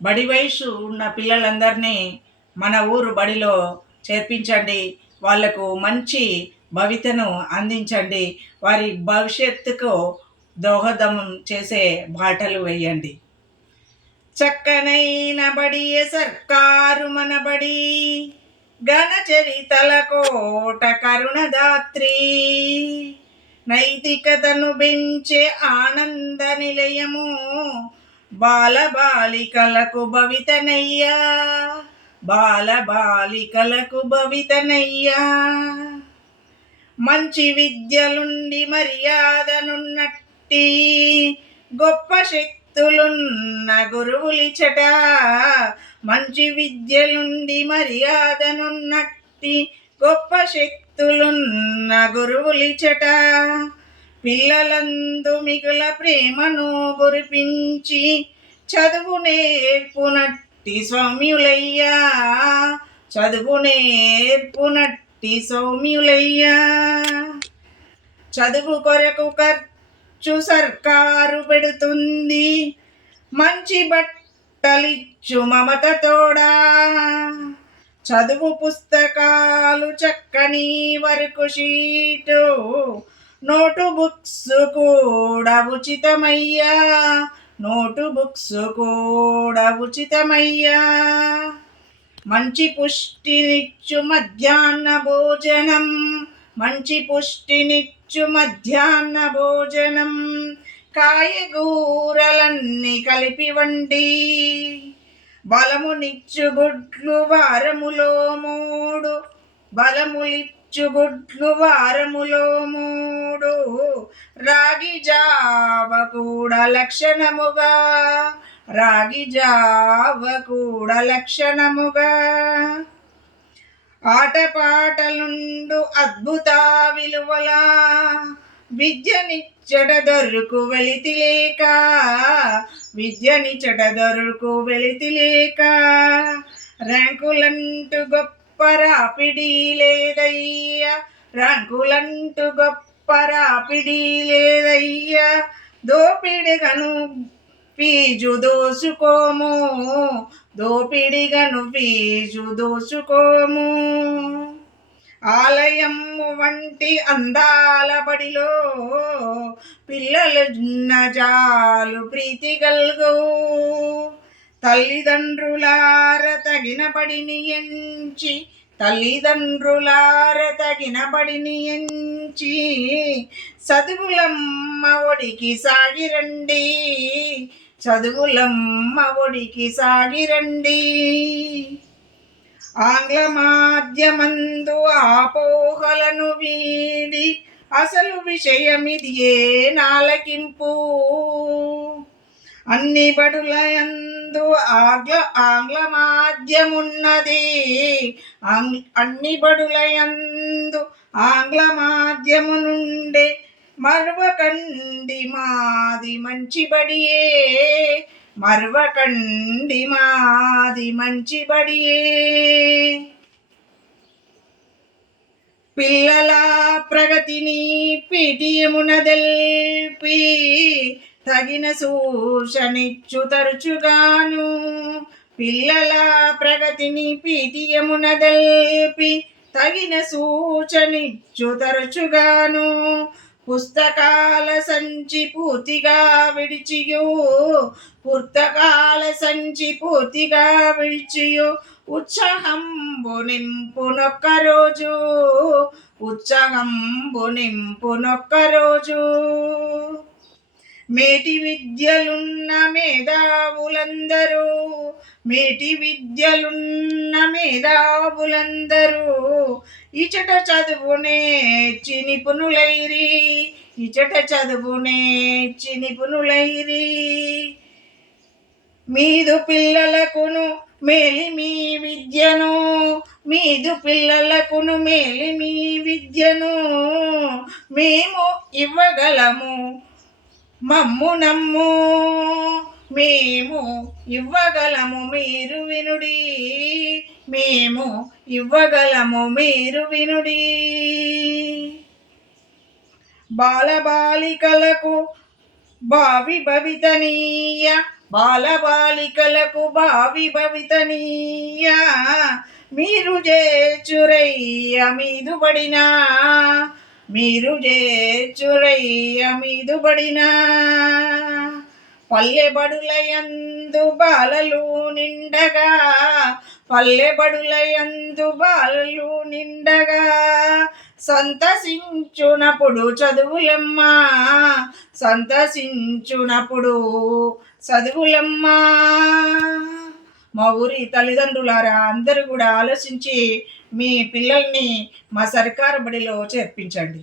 బడి వయసు ఉన్న పిల్లలందరినీ మన ఊరు బడిలో చేర్పించండి. వాళ్లకు మంచి భవితను అందించండి. వారి భవిష్యత్తుకు దోహదం చేసే బాటలు వేయండి. చక్కనైన బడియే సర్కారు మన బడి, ఘనచరితల కోట కరుణదాత్రి, నైతికతను పెంచే ఆనంద నిలయము, బాలబాలికలకు భవితనయ్యా, బాలబాలికలకు భవితనయ్యా. మంచి విద్యలుండి మర్యాదనున్నట్టి గొప్ప శక్తులున్న గురువులిచట, మంచి విద్యలుండి మర్యాదనున్నట్టి గొప్ప శక్తులున్న గురువులిచట, పిల్లలందు మిగుల ప్రేమను గురిపించి చదువు నేర్పునట్టి సౌమ్యులయ్యా, చదువు నేర్పునట్టి సౌమ్యులయ్యా. చదువు కొరకు ఖర్చు సర్కారు పెడుతుంది, మంచి బట్టలిచ్చు మమత తోడా, చదువు పుస్తకాలు చక్కని వర్క్ షీటు, నోటు బుక్స్ కూడా ఉచితమయ్యా, నోటు బుక్స్ కూడా ఉచితమయ్యా. మంచి పుష్టినిచ్చు మధ్యాహ్న భోజనం, మంచి పుష్టినిచ్చు మధ్యాహ్న భోజనం, కాయగూరలన్నీ కలిపి వండి, బలమునిచ్చు గుడ్లు వారములో 3, బలములిచ్చు గుడ్లు వారములో 3, రాగి జావ కూడా లక్షణముగా, రాగి జావ కూడా లక్షణముగా. ఆటపాటలుండు అద్భుత విలువల, విద్యనిచ్చట దొరుకు వెలితిలేక, విద్యనిచ్చట దొరుకు వెలితిలేక, ర్యాంకులంటూ గొప్ప రాపిడి లేదయ్యా, ర్యాంకులంటూ గొప్ప రాపిడి లేదయ్యా. దోపిడిగను ఫీజు దోసుకోము, దోపిడిగను ఫీజు దోసుకోము. ఆలయము వంటి అందాల బడిలో పిల్లలున్న జాలు ప్రీతి గల్గు, తల్లిదండ్రులార తగిన బడిని ఎంచి, తల్లిదండ్రులార తగిన బడిని ఎంచి, చదువులమ్మ ఒడికి సాగిరండి, చదువులమ్మ ఒడికి సాగిరండి. ఆంగ్ల మాధ్యమందు ఆపోహలను వీడి అసలు విషయమిదియే నాలకింపు, అన్ని బడులయందు ఆంగ్ల మాధ్యమున్నది, అన్ని బడులయందు ఆంగ్ల మాధ్యము నుండే, మరువకండి మాది మంచి బడియే, మరువకండి మాది మంచి బడియే. పిల్లల ప్రగతిని పీఠియమున తెల్పి, తగిన సూచనిచ్చు తరచుగాను, పిల్లల ప్రగతిని పీఠియమున తెల్పి, తగిన సూచనిచ్చు తరచుగాను, పుస్తకాల సంచి పూర్తిగా విడిచియు, పుస్తకాల సంచి పూర్తిగా విడిచియు, ఉత్సాహంబు నింపునొక్క రోజు, ఉత్సాహంబు నింపునొక్క రోజు. మేటి విద్యలున్న మేధావులందరూ, మేటి విద్యలున్న మేధావులందరూ, ఇచట చదువు నేర్చి నిపుణులైరి, ఇచట చదువు నేర్చి నిపుణులైరి. మీదు పిల్లలకును మేలిమి విద్యను, మీదు పిల్లలకును మేలిమి విద్యను మేము ఇవ్వగలము, మమ్ము నమ్ము, మేము ఇవ్వగలము మీరు వినుడి, మేము ఇవ్వగలము మీరు వినుడి. బాలబాలికలకు భావి భవితనీయ, బాలబాలికలకు భావి భవితనీయ మీరు చేచురయ్య మీదు పడినా మీరు చేచురయ్య మీదు పడినా పల్లెబడులయందు బాలలు నిండగా పల్లెబడులయందు బాలలు నిండగా సంతసించునప్పుడు చదువులమ్మా సంతసించునప్పుడు చదువులమ్మా. మా ఊరి తల్లిదండ్రులారా అందరూ కూడా ఆలోచించి మీ పిల్లల్ని మా సర్కారు బడిలో చేర్పించండి.